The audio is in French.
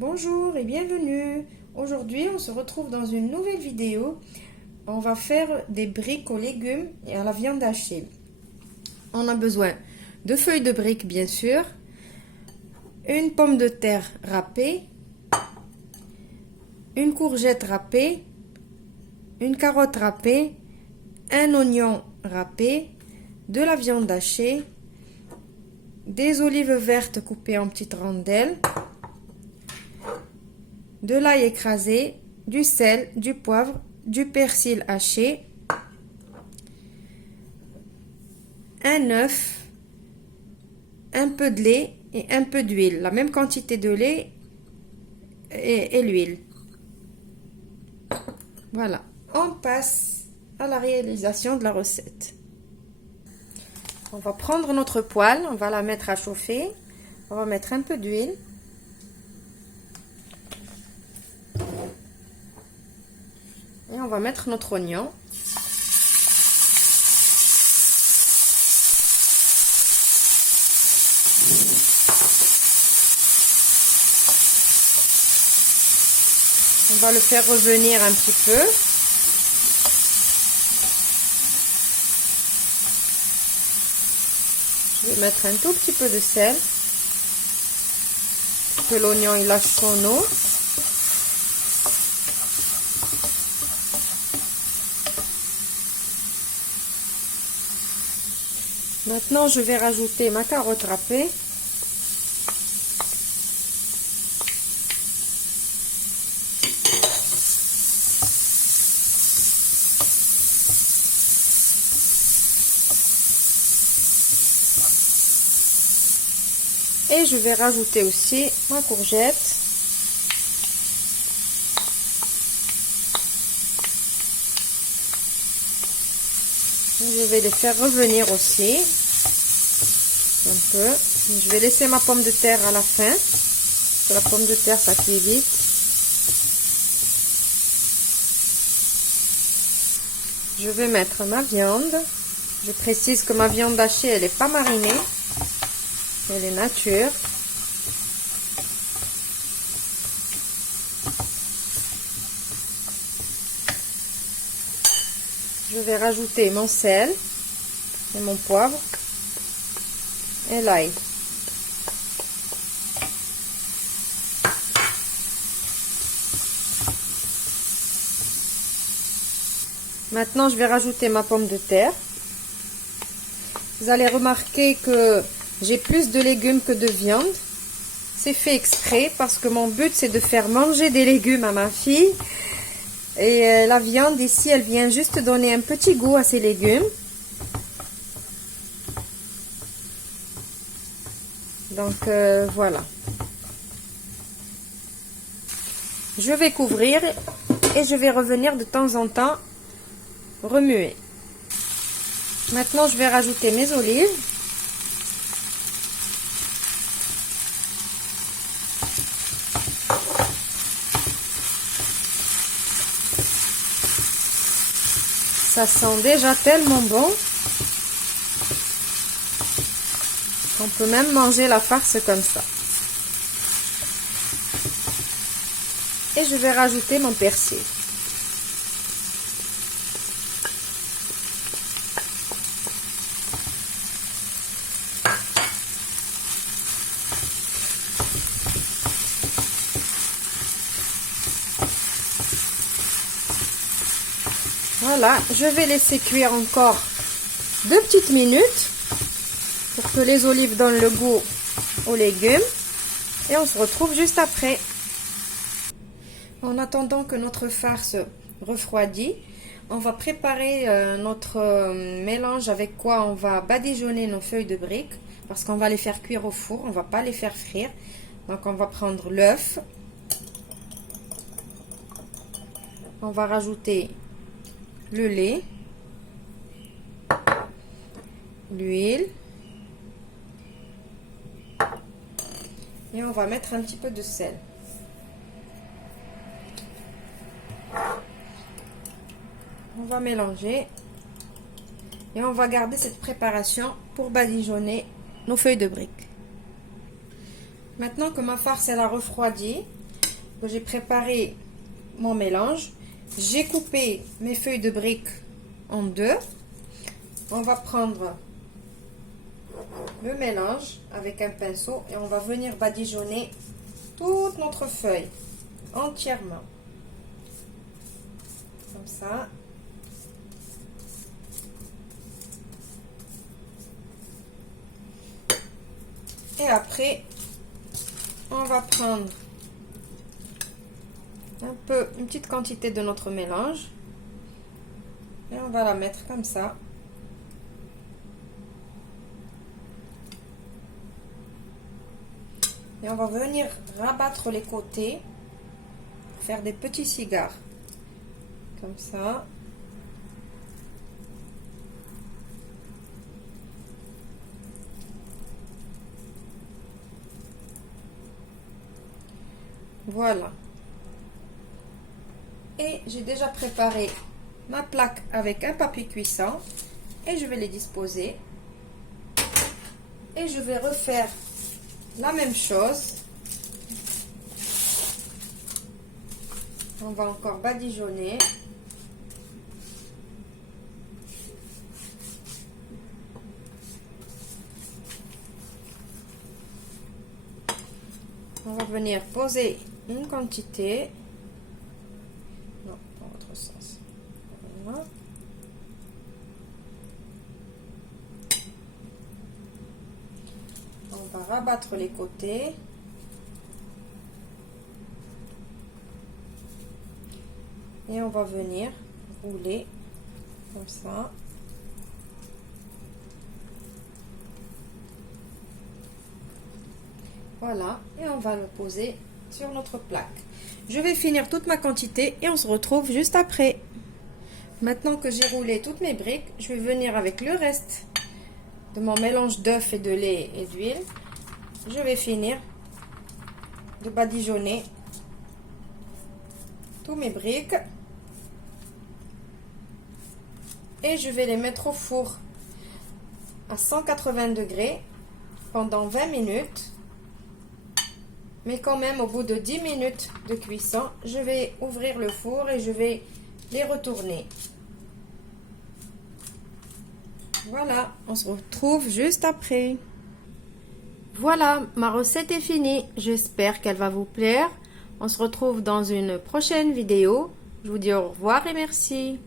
Bonjour et bienvenue. Aujourd'hui, on se retrouve dans une nouvelle vidéo. On va faire des briques aux légumes et à la viande hachée. On a besoin de feuilles de briques, bien sûr, une pomme de terre râpée, une courgette râpée, une carotte râpée, un oignon râpé, de la viande hachée, des olives vertes coupées en petites rondelles, de l'ail écrasé, du sel, du poivre, du persil haché, un œuf, un peu de lait et un peu d'huile. La même quantité de lait et l'huile. Voilà. On passe à la réalisation de la recette. On va prendre notre poêle, on va la mettre à chauffer. On va mettre un peu d'huile. Et on va mettre notre oignon. On va le faire revenir un petit peu. Je vais mettre un tout petit peu de sel. Pour que l'oignon il lâche son eau. Maintenant, je vais rajouter ma carotte râpée. Et je vais rajouter aussi ma courgette. Je vais les faire revenir aussi. Un peu. Je vais laisser ma pomme de terre à la fin. Parce que la pomme de terre, ça cuit vite. Je vais mettre ma viande. Je précise que ma viande hachée, elle n'est pas marinée. Elle est nature. Je vais rajouter mon sel et mon poivre et l'ail. Maintenant, je vais rajouter ma pomme de terre. Vous allez remarquer que j'ai plus de légumes que de viande. C'est fait exprès parce que mon but, c'est de faire manger des légumes à ma fille. Et la viande ici, elle vient juste donner un petit goût à ces légumes. Donc voilà. Je vais couvrir et je vais revenir de temps en temps remuer. Maintenant, je vais rajouter mes olives. Ça sent déjà tellement bon qu'on peut même manger la farce comme ça. Et je vais rajouter mon persil. Voilà, je vais laisser cuire encore 2 petites minutes pour que les olives donnent le goût aux légumes. Et on se retrouve juste après. En attendant que notre farce refroidit, on va préparer notre mélange avec quoi on va badigeonner nos feuilles de briques. Parce qu'on va les faire cuire au four, on ne va pas les faire frire. Donc on va prendre l'œuf. On va rajouter le lait, l'huile et on va mettre un petit peu de sel. On va mélanger et on va garder cette préparation pour badigeonner nos feuilles de briques. Maintenant que ma farce elle a refroidi, que j'ai préparé mon mélange. J'ai coupé mes feuilles de briques en deux. On va prendre le mélange avec un pinceau et on va venir badigeonner toute notre feuille entièrement. Comme ça. Et après, on va prendre une petite quantité de notre mélange et on va la mettre comme ça. Et on va venir rabattre les côtés pour faire des petits cigares. Comme ça. Voilà. Et j'ai déjà préparé ma plaque avec un papier cuisson et je vais les disposer. Et je vais refaire la même chose. On va encore badigeonner. On va venir poser une quantité. Non, dans l'autre sens. Voilà. On va rabattre les côtés. Et on va venir rouler comme ça. Voilà, et on va le poser sur notre plaque. Je vais finir toute ma quantité et on se retrouve juste après. Maintenant que j'ai roulé toutes mes briques, je vais venir avec le reste de mon mélange d'œufs et de lait et d'huile. Je vais finir de badigeonner tous mes briques. Et je vais les mettre au four à 180 degrés pendant 20 minutes. Mais quand même, au bout de 10 minutes de cuisson, je vais ouvrir le four et je vais les retourner. Voilà, on se retrouve juste après. Voilà, ma recette est finie. J'espère qu'elle va vous plaire. On se retrouve dans une prochaine vidéo. Je vous dis au revoir et merci.